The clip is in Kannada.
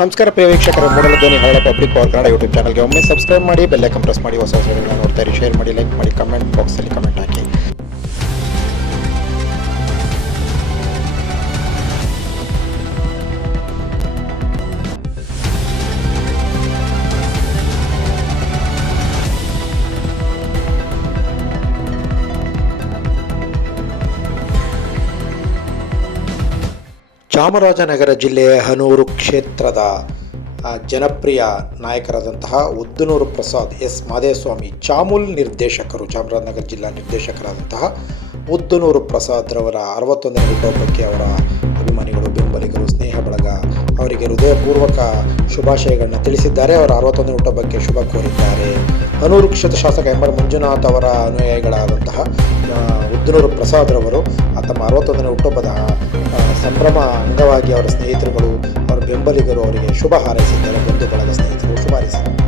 ನಮಸ್ಕಾರ ಪ್ರಿಯ ವೀಕ್ಷಕರೇ, ಮೂಡಲ ಧ್ವನಿ ಹಳ್ಳ ಪಬ್ಲಿಕ್ ಪವರ್ ಕನ್ನಡ ಯೂಟ್ಯೂಬ್ ಚಾನಲ್ಗೆ ಒಮ್ಮೆ ಸಬ್ಸ್ಕ್ರೈಬ್ ಮಾಡಿ, ಬೆಲ್ ಐಕಾನ್ ಪ್ರೆಸ್ ಮಾಡಿ, ಹೊಸ ವಿಡಿಯೋಗಳನ್ನ ನೋಡ್ತಾ ಇರಿ. ಶೇರ್ ಮಾಡಿ, ಲೈಕ್ ಮಾಡಿ, ಕಮೆಂಟ್ ಬಾಕ್ಸಲ್ಲಿ ಕಮೆಂಟ್ ಹಾಕಿ. ಚಾಮರಾಜನಗರ ಜಿಲ್ಲೆಯ ಹನೂರು ಕ್ಷೇತ್ರದ ಜನಪ್ರಿಯ ನಾಯಕರಾದಂತಹ ಉದ್ದನೂರು ಪ್ರಸಾದ್ ಎಸ್ ಮಾದೇಸ್ವಾಮಿ ಚಾಮುಲ್ ನಿರ್ದೇಶಕರು, ಚಾಮರಾಜನಗರ ಜಿಲ್ಲಾ ನಿರ್ದೇಶಕರಾದಂತಹ ಉದ್ದನೂರು ಪ್ರಸಾದ್ ರವರ 61ನೇ ಹುಟ್ಟುಹಬ್ಬಕ್ಕೆ ಅವರ ಅಭಿಮಾನಿಗಳು, ಬೆಂಬಲಿಗರು, ಸ್ನೇಹ ಬಳಗ ಅವರಿಗೆ ಹೃದಯಪೂರ್ವಕ ಶುಭಾಶಯಗಳನ್ನ ತಿಳಿಸಿದ್ದಾರೆ. ಅವರ 61ನೇ ಹುಟ್ಟುಹಬ್ಬಕ್ಕೆ ಶುಭ ಕೋರಿದ್ದಾರೆ. ಹನೂರು ಕ್ಷೇತ್ರ ಶಾಸಕ ಎಂ ಆರ್ ಮಂಜುನಾಥ್ ಅವರ ಅನುಯಾಯಿಗಳಾದಂತಹ ಉದ್ದನೂರು ಪ್ರಸಾದ್ ರವರು ತಮ್ಮ 61ನೇ ಹುಟ್ಟುಹಬ್ಬದ ಸಂಭ್ರಮ ಅಂಗವಾಗಿ ಅವರ ಸ್ನೇಹಿತರುಗಳು, ಅವರ ಬೆಂಬಲಿಗರು ಅವರಿಗೆ ಶುಭ ಹಾರೈಸಿದ್ದಾರೆ. ಬಂಧು ಬಳಗ, ಸ್ನೇಹಿತರು ಶುಭ ಹಾರೈಸಿದ್ದಾರೆ.